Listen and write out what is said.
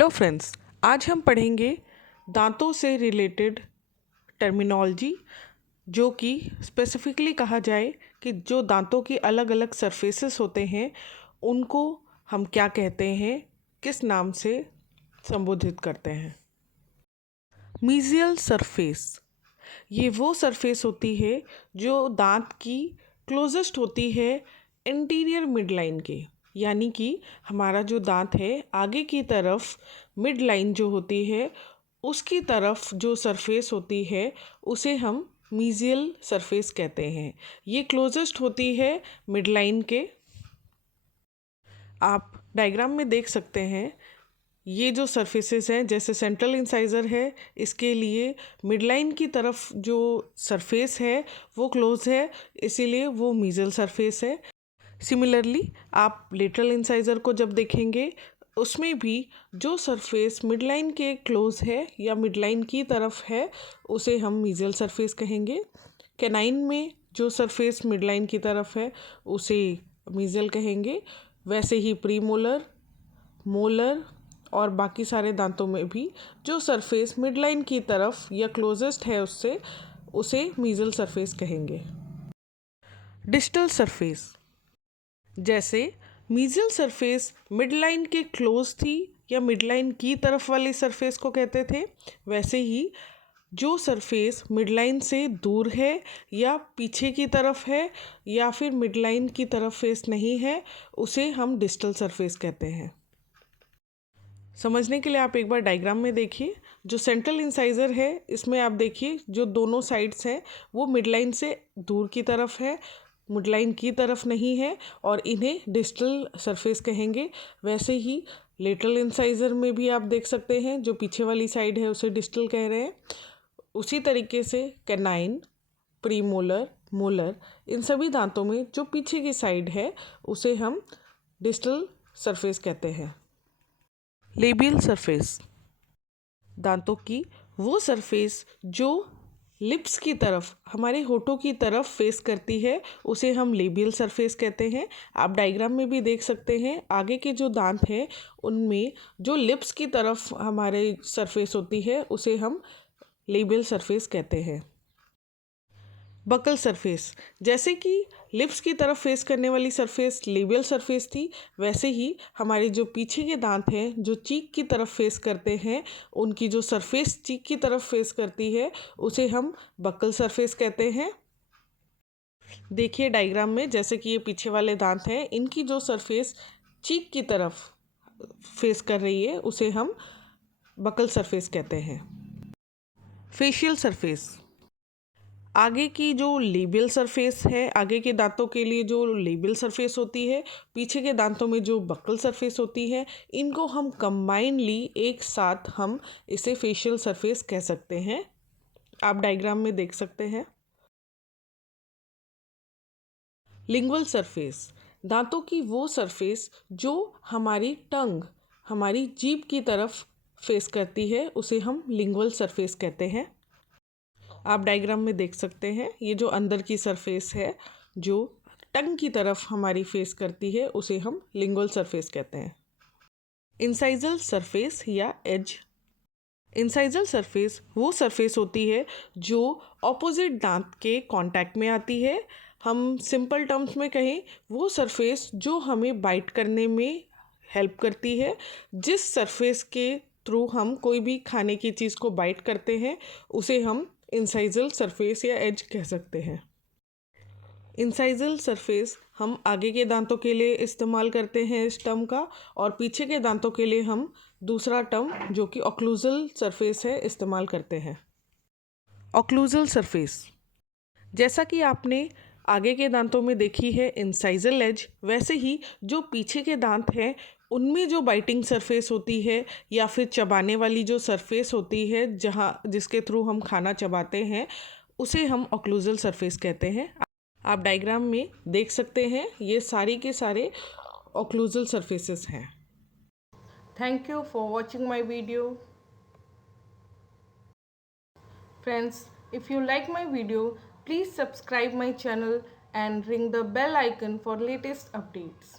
Hello friends, आज हम पढ़ेंगे दांतों से रिलेटेड टर्मिनोलॉजी, जो कि स्पेसिफिकली कहा जाए कि जो दांतों की अलग अलग सरफेसेस होते हैं उनको हम क्या कहते हैं, किस नाम से संबोधित करते हैं। मीजियल सरफेस, ये वो सरफेस होती है जो दांत की क्लोजेस्ट होती है इंटीरियर मिड लाइन के, यानी कि हमारा जो दांत है आगे की तरफ मिड लाइन जो होती है उसकी तरफ जो सरफेस होती है उसे हम मीजियल सरफेस कहते हैं। ये क्लोजेस्ट होती है मिड लाइन के। आप डायग्राम में देख सकते हैं ये जो सरफेसेस हैं, जैसे सेंट्रल इंसाइज़र है, इसके लिए मिड लाइन की तरफ जो सरफेस है वो क्लोज है, इसीलिए वो मीजल सरफेस है। सिमिलरली आप लेटरल इंसाइज़र को जब देखेंगे उसमें भी जो सरफेस मिड लाइन के क्लोज है या मिड लाइन की तरफ है उसे हम मीजल सरफेस कहेंगे। कैनाइन में जो सरफेस मिड लाइन की तरफ है उसे मीजल कहेंगे। वैसे ही प्रीमोलर, मोलर और बाकी सारे दांतों में भी जो सरफेस मिड लाइन की तरफ या क्लोजेस्ट है उससे उसे मीजल सरफेस कहेंगे। डिस्टल सरफेस, जैसे मीजल सरफेस मिड लाइन के क्लोज थी या मिड लाइन की तरफ वाली सरफेस को कहते थे, वैसे ही जो सरफेस मिड लाइन से दूर है या पीछे की तरफ है या फिर मिड लाइन की तरफ फेस नहीं है उसे हम डिस्टल सरफेस कहते हैं। समझने के लिए आप एक बार डायग्राम में देखिए। जो सेंट्रल इंसाइज़र है इसमें आप देखिए जो दोनों साइड्स हैं वो मिड लाइन से दूर की तरफ है, मिड लाइन की तरफ नहीं है, और इन्हें डिस्टल सरफेस कहेंगे। वैसे ही लेटरल इंसाइज़र में भी आप देख सकते हैं जो पीछे वाली साइड है उसे डिस्टल कह रहे हैं। उसी तरीके से कैनाइन, प्रीमोलर, मोलर, इन सभी दांतों में जो पीछे की साइड है उसे हम डिस्टल सरफेस कहते हैं। लेबियल सरफेस, दांतों की वो सरफेस जो लिप्स की तरफ, हमारे होठों की तरफ फेस करती है उसे हम लेबियल सरफेस कहते हैं। आप डायग्राम में भी देख सकते हैं आगे के जो दांत हैं उनमें जो लिप्स की तरफ हमारे सरफेस होती है उसे हम लेबियल सरफेस कहते हैं। बकल सरफेस, जैसे कि लिप्स की तरफ फेस करने वाली सरफेस लेबियल सरफेस थी, वैसे ही हमारे जो पीछे के दांत हैं जो चीक की तरफ फेस करते हैं उनकी जो सरफेस चीक की तरफ फेस करती है उसे हम बकल सरफेस कहते हैं। देखिए डायग्राम में, जैसे कि ये पीछे वाले दांत हैं इनकी जो सरफेस चीक की तरफ फेस कर रही है उसे हम बकल सरफेस कहते हैं। फेशियल सरफेस, आगे की जो लेबियल सरफेस है, आगे के दांतों के लिए जो लेबियल सरफेस होती है, पीछे के दांतों में जो बक्कल सरफेस होती है, इनको हम कंबाइनली एक साथ हम इसे फेशियल सरफेस कह सकते हैं। आप डायग्राम में देख सकते हैं। लिंगुअल सरफेस, दांतों की वो सरफेस जो हमारी टंग, हमारी जीभ की तरफ फेस करती है उसे हम लिंगुअल सरफेस कहते हैं। आप डायग्राम में देख सकते हैं ये जो अंदर की सरफेस है जो टंग की तरफ हमारी फेस करती है उसे हम लिंगुअल सरफेस कहते हैं। इंसाइजल सरफेस या एज, इंसाइजल सरफेस वो सरफेस होती है जो ऑपोजिट दांत के कांटेक्ट में आती है। हम सिंपल टर्म्स में कहें, वो सरफेस जो हमें बाइट करने में हेल्प करती है। जिस सरफेस के थ्रू हम कोई भी खाने की चीज़ को बाइट करते हैं उसे हम इंसाइजल सरफेस या एज कह सकते हैं। इंसाइजल सरफेस हम आगे के दांतों के लिए इस्तेमाल करते हैं इस टर्म का, और पीछे के दांतों के लिए हम दूसरा टर्म जो कि ऑक्लूजल सरफेस है इस्तेमाल करते हैं। ऑक्लूजल सरफेस, जैसा कि आपने आगे के दांतों में देखी है इंसाइजल एज, वैसे ही जो पीछे के दांत हैं उनमें जो बाइटिंग सरफेस होती है या फिर चबाने वाली जो सरफेस होती है जिसके थ्रू हम खाना चबाते हैं उसे हम ऑक्लूजल सरफेस कहते हैं। आप डायग्राम में देख सकते हैं ये सारी के सारे ऑक्लूजल सरफेसेस हैं। Thank you for watching my video. Friends, if you like my video, please subscribe my channel and ring the bell icon for latest updates.